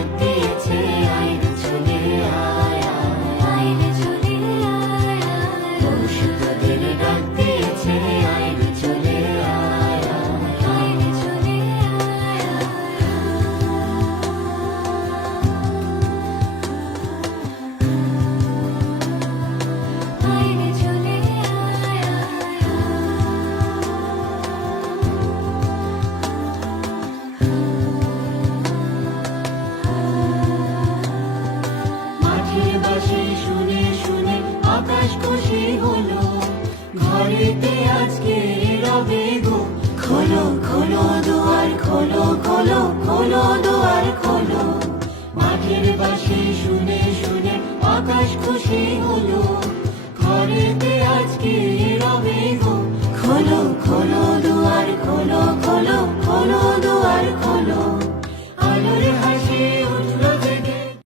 ডাক দিয়েছে, আয় রে চলে আয়, আয় রে চলে আয়, পরশু তোদের ডাক দিয়েছে, আয় রে চলে আয়, আয় রে চলে আয়, আয় রে চলে আয়। মাঠের বাঁশি শুনে শুনে আকাশ খুশি হলো, ঘরেতে আজকে রবে গো। খোলো খোলো দুয়ার খোলো, খোলো খোলো দুয়ার খোলো। মাঠের বাঁশি শুনে শুনে আকাশ খুশি হলো,